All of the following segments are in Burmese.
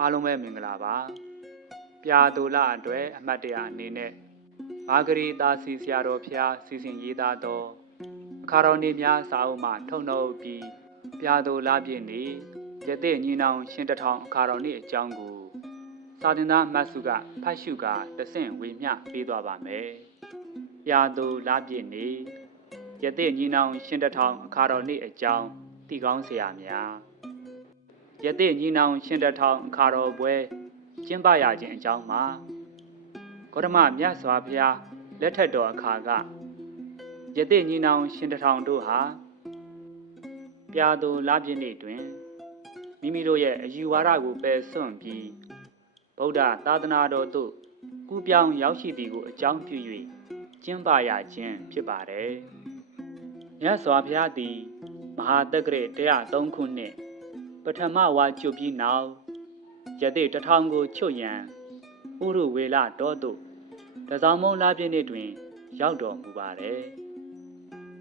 အားလုံးပဲမင်္ဂလာပါပြာသူလအတွက်အမှတ်တရအနေနဲ့မာဂရီတာစီဆရာတော်ဖျားစီစဉ်ရေးသားသောအခါတော်နေများစာအုပ်မှထုတ်နှုတ်ပြီးပြာသူလပြည့်နေရတဲ့ညီနောင်ရှင်တထောင်အခါတော်နေ့အကြောင်းကိုစာသင်သားမတ်စုကဖတ်ရှုကာတဆင့်ဝေမျှပေးသွားပါမယ်ပြာသူလပြည့်နေရတဲ့ညီနောင်ရှင်တထောင်အခါတော်နေ့အကြောင်းသိကောင်းဆရာများရတဲ့ညီနောင်ရှင်တထောင်အခါတော်ပွဲကျင်းပရခြင်းအကြောင်းမှာဂေါတမမြတ်စွာဘုရားလက်ထက်တော်အခါကရတဲ့ညီနောင်ရှင်တထောင်တို့ဟာပြာသူလပြည့်နေ့တွင်မိမိတို့ရဲ့အယူဝါဒကိုပယ်စွန့်ပြီးဗုဒ္ဓသာသနာတော်သို့ကူးပြောင်းရောက်ရှိသည်ကိုအကြောင်းပြု၍ကျင်းပရခြင်းဖြစ်ပါတယ်မြတ်စွာဘုရားသည်မဟာတက္ကရာ103ခုနှစ်ပထမဝါကျွတ်ပြီးနောက်ရတဲ့တထောင်ကိုချွတ်ရန်ဥရုဝေလတော်သို့တစောင်းမုံလပြည့်နေ့တွင်ရောက်တော်မူပါတယ်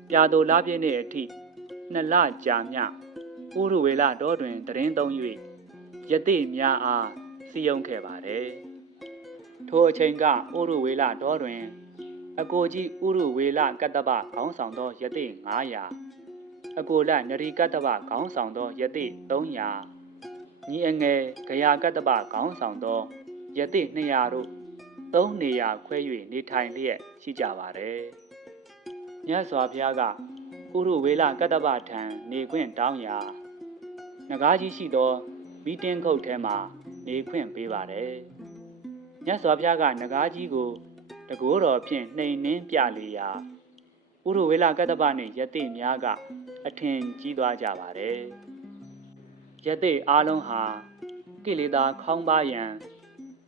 ပြာသူလပြည့်နေ့အထိ2လကြာမြဥရုဝေလတော်တွင်တရင်သုံး၍ရတဲ့များအားစီယုံခဲ့ပါတယ်ထိုအချိန်ကဥရုဝေလတော်တွင်အကိုကြီးဥရုဝေလကတ္တပခေါင်းဆောင်သောရတဲ့900အကိုလနရီကတ္တပခေါင်းဆောင်သောရတဲ့300ညီအငယ်ဂယာကတ္တပခေါင်းဆောင်သောရတဲ့200တို့3နေရာခွဲ၍နေထိုင်လျက်ရှိကြပါတယ်မြတ်စွာဘုရားကဥရုဝေလကတ္တပထံနေခွင့်တောင်းရာနဂါးကြီးရှိသောမီတင်းခုတ်ထဲမှာနေခွင့်ပေးပါတယ်မြတ်စွာဘုရားကနဂါးကြီးကိုတကိုးတော်ဖြင့်နှိမ်နှင်းပြလေရာဥရုဝေလကတ္တပနှင့်ယသိများကအထင်ကြီးသွားကြပါတယ်ယသိအားလုံးဟာကိလေသာခေါင်းပါရန်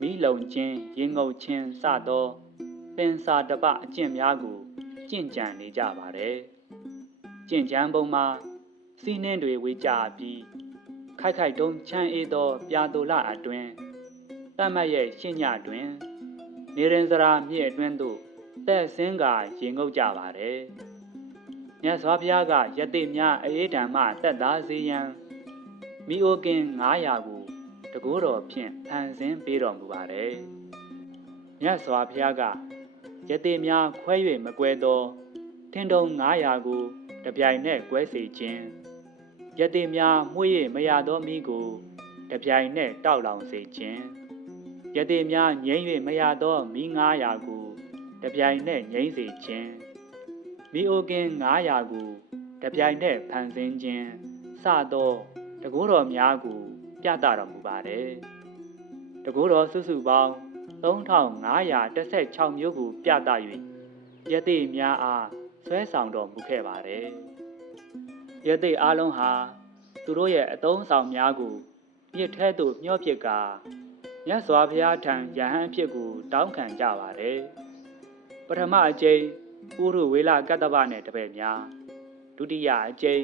မိလုံခြင်းရင်ငုတ်ခြင်းစသောသင်္စာတပအကျင့်များကိုကျင့်ကြံနေကြပါတယ်ကျင့်ကြံပုံမှာစီးနှင်းတွေဝေကြပြီးခိုက်ခိုက်တုံးချမ်းအေးသောပြာသူလအတွင်းတတ်မှတ်ရဲ့ရှင်းညတွင်နေရင်စရာမြစ်အတွင်းသို့သက်ဆင်းကရေငုပ်ကြပါတယ်မြတ်စွာဘုရားကယသိများအေးဓမ္မသက်သာစေရန်မိအိုကင်900ကိုတကိုးတော်ဖြင့်ဖန်ဆင်းပေးတော်မူပါတယ်မြတ်စွာဘုရားကယသိများခွဲ၍မကွဲသောထင်းတုံ900ကိုတပြိုင်နက်ကွဲစေခြင်းယသိများမှု၍မရသောမိကိုတပြိုင်နက်တောက်လောင်စေခြင်းယသိများငြိမ့်၍မရသောမိ900ကိုတပြိုင်နက်ငြိမ့်စေခြင်းမိအိုကင်900ကိုတပြိုင်နက်ဖန်ဆင်းခြင်းစသောတကိုးတော်များကိုပြသတော်မူပါတယ်တကိုးတော်စုစုပေါင်း3516မျိုးကိုပြသ၍ယသိများအားဆွဲဆောင်တော်မူခဲ့ပါတယ်ယသိအားလုံးဟာသူတို့ရဲ့အသုံးဆောင်များကိုမြစ်ထဲသို့မျှောပစ်ကာမြတ်စွာဘုရားထံယဟန်အဖြစ်ကိုတောင်းခံကြပါတယ်ပထမအကျိန်ဥရုဝေလကတ္တပနှင့်တပည့်များဒုတိယအကျိန်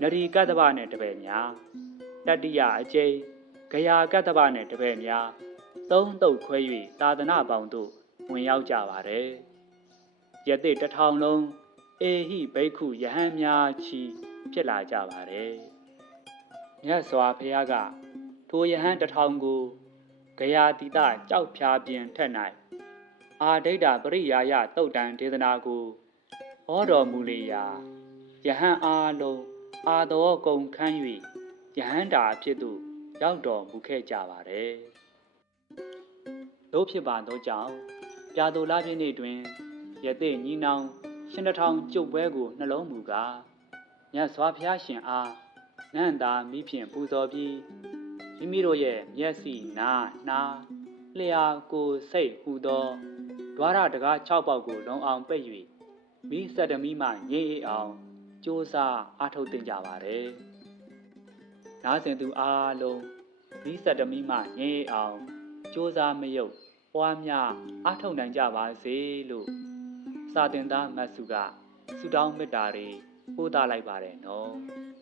နရီကတ္တပနှင့်တပည့်များတတိယအကျိန်ဂယာကတ္တပနှင့်တပည့်များသုံးသုတ်ခွဲ၍သာသနာပေါင်းသို့ဝင်ရောက်ကြပါတယ်ယသိတထောင်လုံးအေဟိဘိက္ခုယဟန်များချီဖြစ်လာကြပါတယ်မြတ်စွာဘုရားကထိုယဟန်တထောင်ကိုဂယာတိတကြောက်ဖြာပြင်ထက်၌အာဒိဋ္ဌပရိယာယတုတ်တံဒေသနာကိုဟောတော်မူလေရာယဟန်အားလုံးအာတော်ကုံခန်း၍ယဟန်တာအဖြစ်သို့ရောက်တော်မူခဲ့ကြပါတယ်တို့ဖြစ်ပါသောကြောင့်ပြာသူလပြည့်နေ့တွင်ယသိညီနောင်ရှင်တထောင်ကျုပ်ပွဲကိုနှလုံးမူကားမြတ်စွာဘုရားရှင်အားနန္တာမိဖြင့်ပူဇော်ပြီးမိမိတို့ရဲ့မျက်စိနားနှာလျှာကိုယ်စိတ်ဟူသောဒွါရတကား6ပေါက်ကိုလုံအောင်ပိတ်၍မိ7မိမှငြိမ့်အေးအောင်ကြိုးစားအားထုတ်သင်ကြပါတယ်။နားဆင်သူအားလုံးမိ7မိမှငြိမ့်အေးအောင်ကြိုးစားမယုတ်ပွားများအားထုတ်နိုင်ကြပါစေလို့စာသင်သားမတ်စုကဆုတောင်းမေတ္တာတွေပို့သလိုက်ပါတယ်နော်။